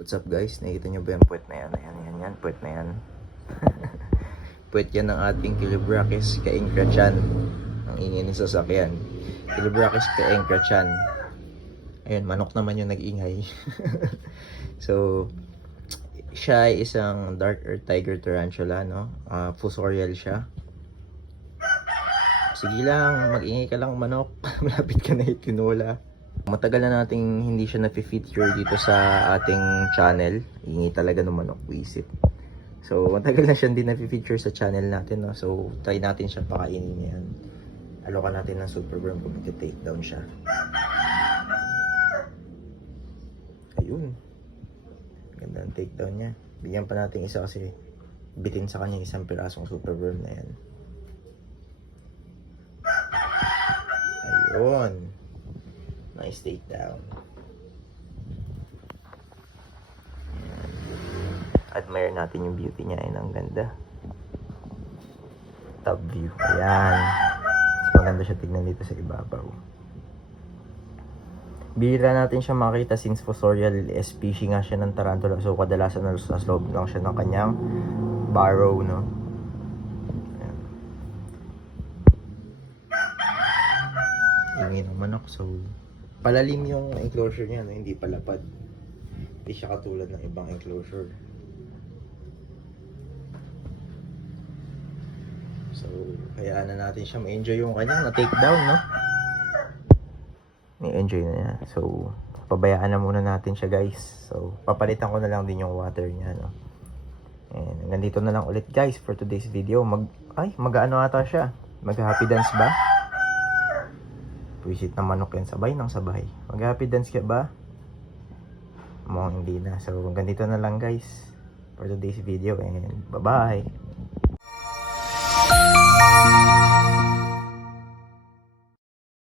What's up guys? Nakita nyo ba yung puwet na yan? Ayan, puwet na yan. Puwet yan ng ating Kilobrakis kaingkrachan. Ang ingay ng sasakyan. Kilobrakis kaingkrachan. Ayun, manok naman yung nag-ingay. So, siya ay isang dark earth tiger tarantula, no? Fusorial siya. Sige lang, mag-ingay ka lang manok. Malapit ka na itinula. Matagal na nating hindi siya na-feature dito sa ating channel. Ingay talaga ng manok, wisit. So, matagal na siya hindi na-feature sa channel natin, no? So, try natin siya pakainin ngayon. Alokan natin ng super worm kung mag-take down siya. Ayun. Ganda ang take down niya. Bigyan pa natin isa kasi bitin sa kanya isang pirasong super worm na yan. Ayun. Nice takedown. Admire natin yung beauty niya. Ayun, ang ganda. Top view. Ayan. Mas maganda siya tignan dito sa ibabaw. Bihira natin siya makita since fusorial species nga siya ng tarantula. So, kadalasan na sa loob lang siya ng kanyang burrow, no? Ayan. Ingay ng manok. So, palalim yung enclosure niya, no? Hindi palapad. Hindi siya katulad ng ibang enclosure. So, hayaan na natin siya ma-enjoy yung kanyang na-take down, no? Ni-enjoy na niya. So, pabayaan na muna natin siya, guys. So, papalitan ko na lang din yung water niya, no? And hanggang dito na lang ulit, guys, for today's video. Mag-ano ata siya? Mag-happy dance ba? Visit na manok yan, sabay ng sabay. Mag-happy dance ka ba? Mukhang hindi na. So, hanggang dito na lang, guys, for today's video. And bye-bye!